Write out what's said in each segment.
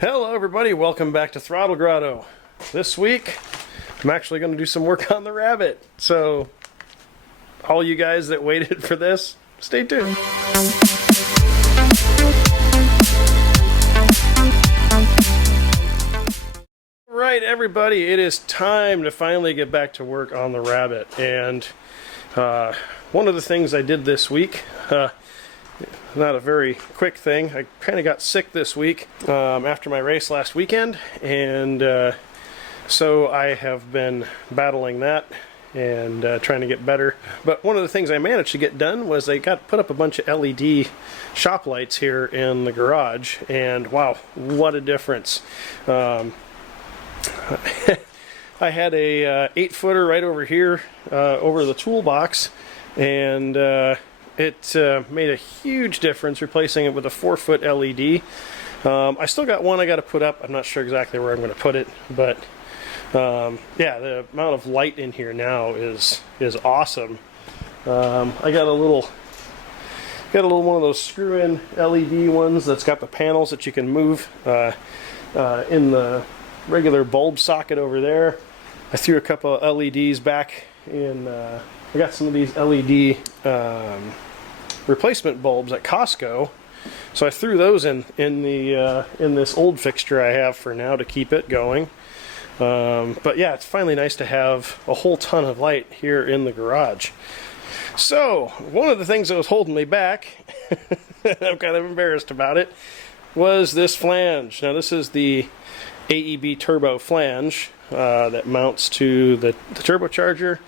Hello everybody, welcome back to Throttle Grotto. This week, I'm actually going to do some work on the Rabbit. So, all you guys that waited for this, stay tuned. Right everybody, it is time to finally get back to work on the Rabbit. And one of the things I did this week, not a very quick thing. I kind of got sick this week after my race last weekend, and so I have been battling that and trying to get better. But one of the things I managed to get done was I put up a bunch of LED shop lights here in the garage, and wow, what a difference. I had a 8-footer right over here over the toolbox, and it made a huge difference replacing it with a 4-foot LED. I still got one I got to put up. I'm not sure exactly where I'm going to put it, but yeah, the amount of light in here now is awesome. I got a little one of those screw-in LED ones that's got the panels that you can move in the regular bulb socket over there. I threw a couple of LEDs back in. I got some of these LED replacement bulbs at Costco, so I threw those in this old fixture I have for now to keep it going. But yeah, it's finally nice to have a whole ton of light here in the garage. So one of the things that was holding me back, I'm kind of embarrassed about it, was this flange. Now this is the AEB turbo flange that mounts to the turbocharger,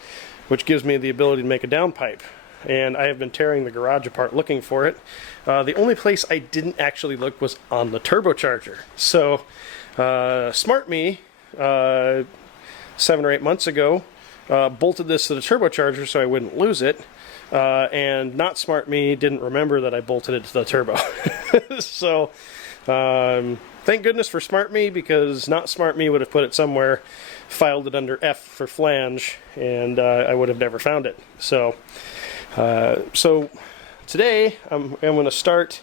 which gives me the ability to make a downpipe. And I have been tearing the garage apart looking for it. The only place I didn't actually look was on the turbocharger. So, Smart Me, 7 or 8 months ago, bolted this to the turbocharger so I wouldn't lose it. And Not Smart Me didn't remember that I bolted it to the turbo. So, thank goodness for Smart Me, because Not Smart Me would have put it somewhere, filed it under F for flange, and I would have never found it. So today I'm going to start,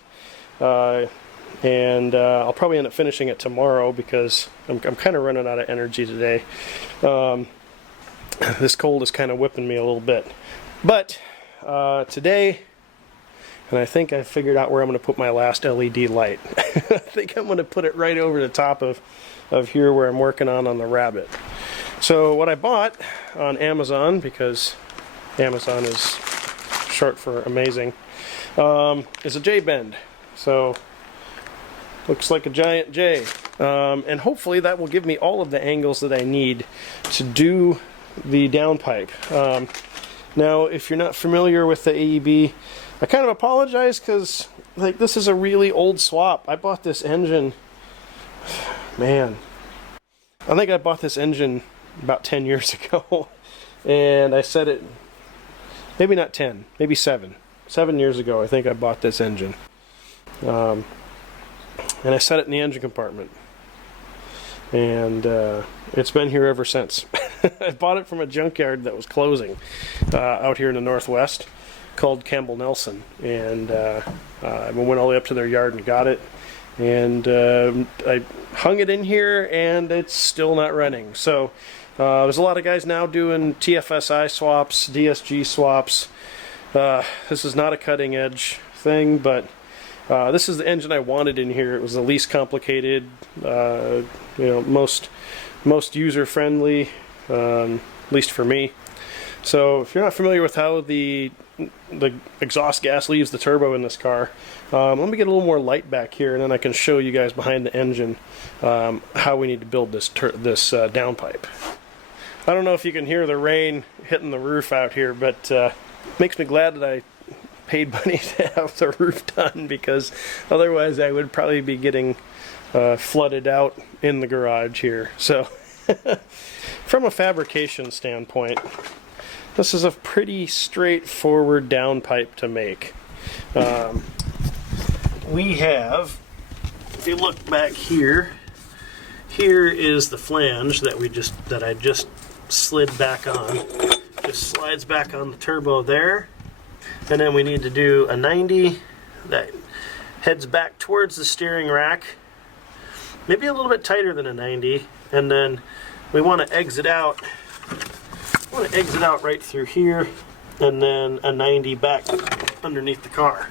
and I'll probably end up finishing it tomorrow because I'm kind of running out of energy today. This cold is kind of whipping me a little bit. But today, and I think I figured out where I'm going to put my last LED light. I think I'm going to put it right over the top of here where I'm working on the Rabbit. So what I bought on Amazon, because Amazon is short for amazing, is a J-bend. So looks like a giant J, and hopefully that will give me all of the angles that I need to do the downpipe. Now if you're not familiar with the AEB, I kind of apologize, because like this is a really old swap. I bought this engine, man, I think I bought this engine about 10 years ago, and I set it, maybe not 10, maybe 7 years ago, I think I bought this engine. And I set it in the engine compartment. And it's been here ever since. I bought it from a junkyard that was closing out here in the Northwest called Campbell Nelson. And I went all the way up to their yard and got it. And I hung it in here, and it's still not running. So there's a lot of guys now doing TFSI swaps, DSG swaps. This is not a cutting edge thing, but this is the engine I wanted in here. It was the least complicated, most user friendly, at least for me. So if you're not familiar with how the exhaust gas leaves the turbo in this car, let me get a little more light back here, and then I can show you guys behind the engine how we need to build this downpipe. I don't know if you can hear the rain hitting the roof out here, but makes me glad that I paid money to have the roof done, because otherwise I would probably be getting flooded out in the garage here. So from a fabrication standpoint, this is a pretty straightforward downpipe to make. We have, if you look back here, here is the flange that I just slid back on. Just slides back on the turbo there, and then we need to do a 90 that heads back towards the steering rack, maybe a little bit tighter than a 90, and then we want to exit out. Right through here, and then a 90 back underneath the car.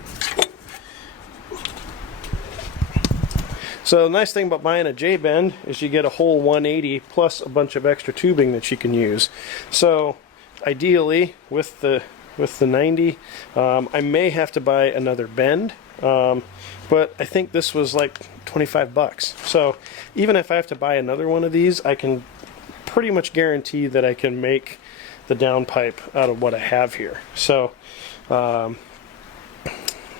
So the nice thing about buying a J-bend is you get a whole 180 plus a bunch of extra tubing that you can use. So ideally with the 90, I may have to buy another bend, but I think this was like 25 bucks. So even if I have to buy another one of these, I can pretty much guarantee that I can make the downpipe out of what I have here. So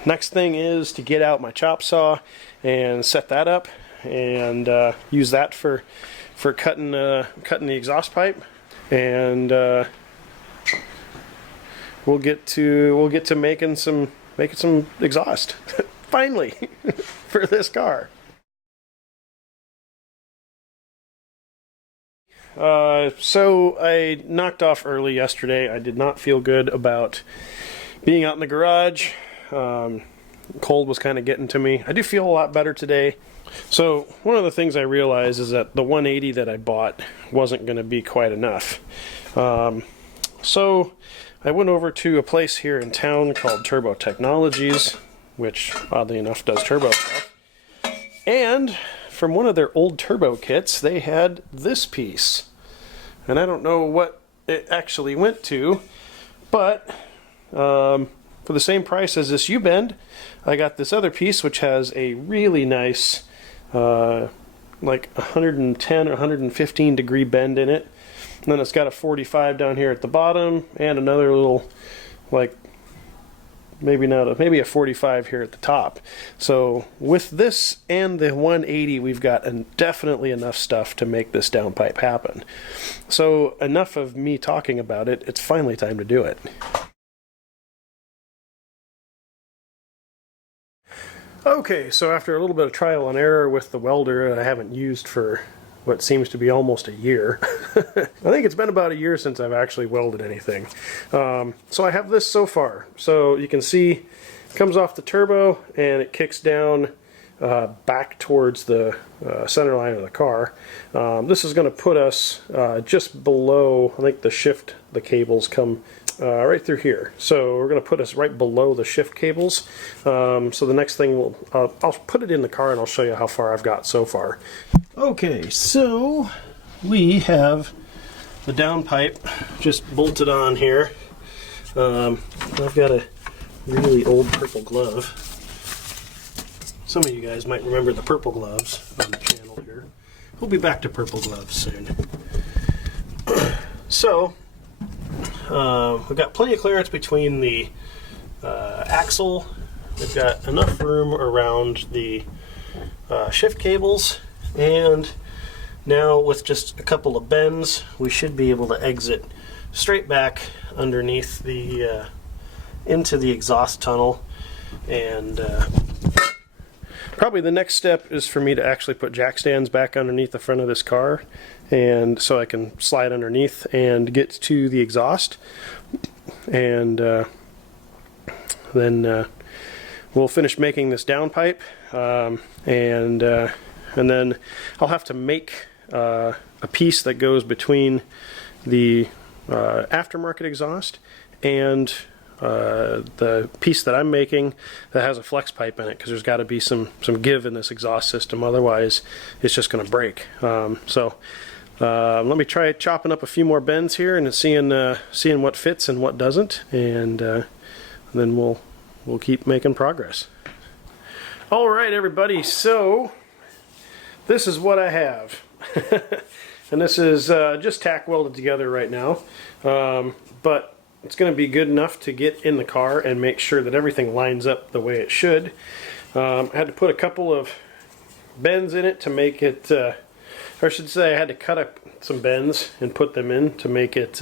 next thing is to get out my chop saw and set that up and use that for cutting the exhaust pipe, and we'll get to making some exhaust finally for this car. So I knocked off early yesterday. I did not feel good about being out in the garage. Cold was kind of getting to me. I do feel a lot better today. So one of the things I realized is that the 180 that I bought wasn't going to be quite enough. So I went over to a place here in town called Turbo Technologies, which oddly enough does turbo stuff. And from one of their old turbo kits, they had this piece. And I don't know what it actually went to, but for the same price as this U-bend, I got this other piece which has a really nice like 110 or 115 degree bend in it. And then it's got a 45 down here at the bottom and another little, like, maybe a 45 here at the top. So with this and the 180, we've got definitely enough stuff to make this downpipe happen. So enough of me talking about it, it's finally time to do it. Okay, so after a little bit of trial and error with the welder that I haven't used for what seems to be almost a year. I think it's been about a year since I've actually welded anything. So I have this so far. So you can see it comes off the turbo and it kicks down back towards the center line of the car. This is going to put us just below, I think the cables come right through here. So we're going to put us right below the shift cables. So the next thing, I'll put it in the car and I'll show you how far I've got so far. Okay, so we have the downpipe just bolted on here. I've got a really old purple glove. Some of you guys might remember the purple gloves on the channel here. We'll be back to purple gloves soon. So we've got plenty of clearance between the axle. We've got enough room around the shift cables, and now with just a couple of bends we should be able to exit straight back underneath the into the exhaust tunnel. And probably the next step is for me to actually put jack stands back underneath the front of this car, and so I can slide underneath and get to the exhaust, and then we'll finish making this downpipe, and then I'll have to make a piece that goes between the aftermarket exhaust and the piece that I'm making that has a flex pipe in it, because there's got to be some give in this exhaust system, otherwise it's just going to break. So let me try chopping up a few more bends here and seeing what fits and what doesn't, and then we'll keep making progress. All right, everybody, so this is what I have. And this is just tack welded together right now, but it's going to be good enough to get in the car and make sure that everything lines up the way it should. I had to put a couple of bends in it to make it, or I should say I had to cut up some bends and put them in to make it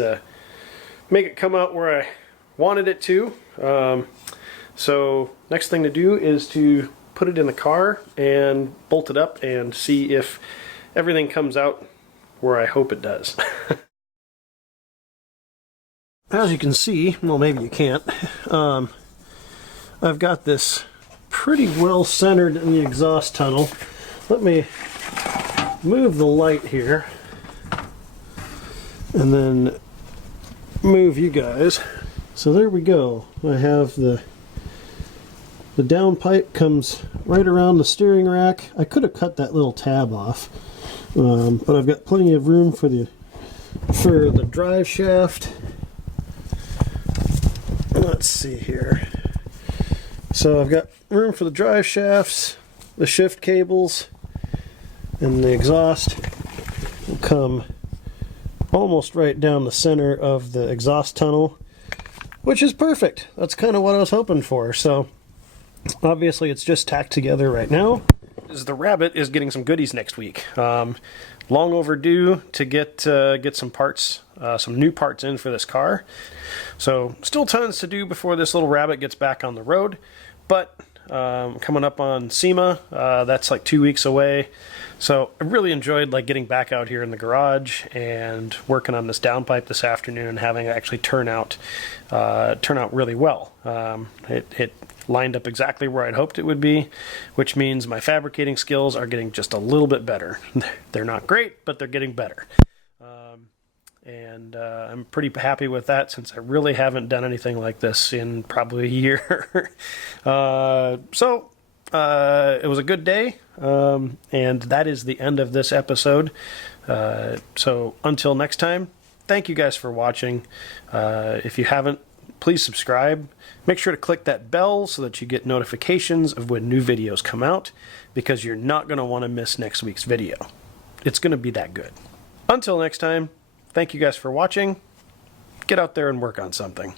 come out where I wanted it to. So next thing to do is to put it in the car and bolt it up and see if everything comes out where I hope it does. As you can see, well, maybe you can't, I've got this pretty well centered in the exhaust tunnel. let me move the light here and then move you guys. So there we go. I have the downpipe comes right around the steering rack. I could have cut that little tab off, but I've got plenty of room for the drive shaft. Let's see here. So I've got room for the drive shafts, the shift cables, and the exhaust will come almost right down the center of the exhaust tunnel, which is perfect. That's kind of what I was hoping for. So obviously it's just tacked together right now. The Rabbit is getting some goodies next week. Long overdue to get some parts, some new parts in for this car. So still tons to do before this little Rabbit gets back on the road, but coming up on SEMA, that's like 2 weeks away. So I really enjoyed like getting back out here in the garage and working on this downpipe this afternoon and having it actually turn out really well. It lined up exactly where I'd hoped it would be, which means my fabricating skills are getting just a little bit better. They're not great, but they're getting better. I'm pretty happy with that, since I really haven't done anything like this in probably a year. So it was a good day, and that is the end of this episode. So until next time, thank you guys for watching. If you haven't, please subscribe. Make sure to click that bell so that you get notifications of when new videos come out, because you're not going to want to miss next week's video. It's going to be that good. Until next time, thank you guys for watching. Get out there and work on something.